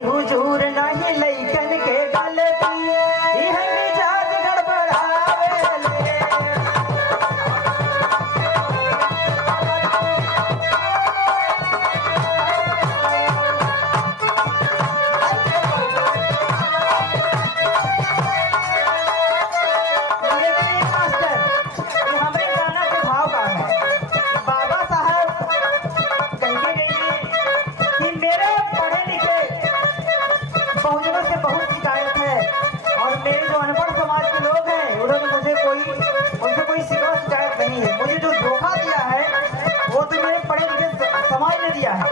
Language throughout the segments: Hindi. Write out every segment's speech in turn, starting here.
हुजूर नहीं लइकन के गलती इह मिजाज गड़बड़ावेले। मास्टर ये हमरे गाना के भाव का है। बाबा साहब कह के गए कि मेरे पढ़े लिखे बहुजनों से बहुत शिकायत है और मेरे जो अनपढ़ समाज के लोग हैं उन्होंने उनसे कोई शिकायत नहीं है। मुझे जो धोखा दिया है वो तो मेरे पढ़े लिखे समाज ने दिया है।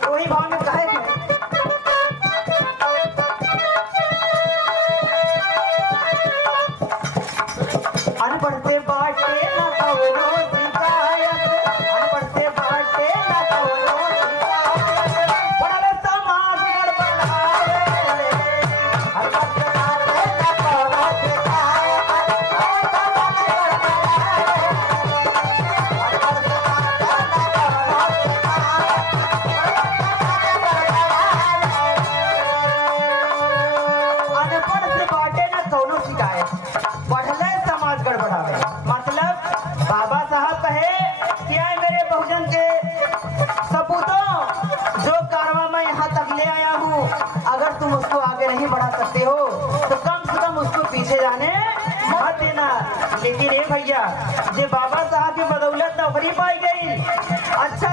तो वही भाव में कहे अनपढ़ से बाटे न कवनो शिकायत, अनपढ़ से बाटे न कवनो शिकायत, पढ़ल समाज गड़बड़ावेले। अनपढ़ से बाटे न कवनो शिकायत, पढ़ल समाज गड़बड़ावेले। अनपढ़ से बाटे न कवनो शिकायत, अनपढ़ से बाटे न कवनो शिकायत, पढ़ले समाज गड़बड़ावे। मतलब बाबा साहब कहे क्या है मेरे बहुजन के सपूतों, जो कारवा मैं यहाँ तक ले आया हूँ, अगर तुम उसको आगे नहीं बढ़ा सकते हो तो कम से कम उसको पीछे जाने मत देना। लेकिन ये भैया जे बाबा साहब की बदौलत नौकरी पाई गई, अच्छा